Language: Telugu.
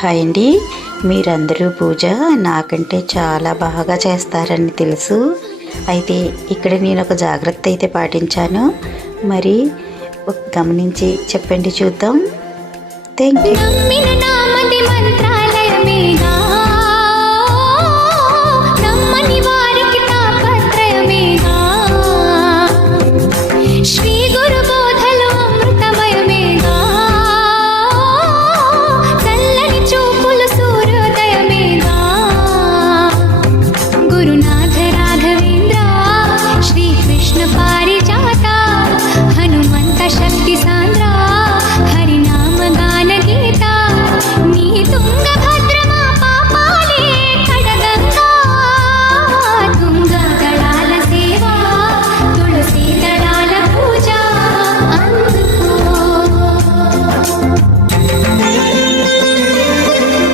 హాయ్ అండి. మీరందరూ పూజ నాకంటే చాలా బాగా చేస్తారని తెలుసు. అయితే ఇక్కడ నేను ఒక జాగ్రత్త అయితే పాటించాను. మరి గమనించి చెప్పండి చూద్దాం. Thank you.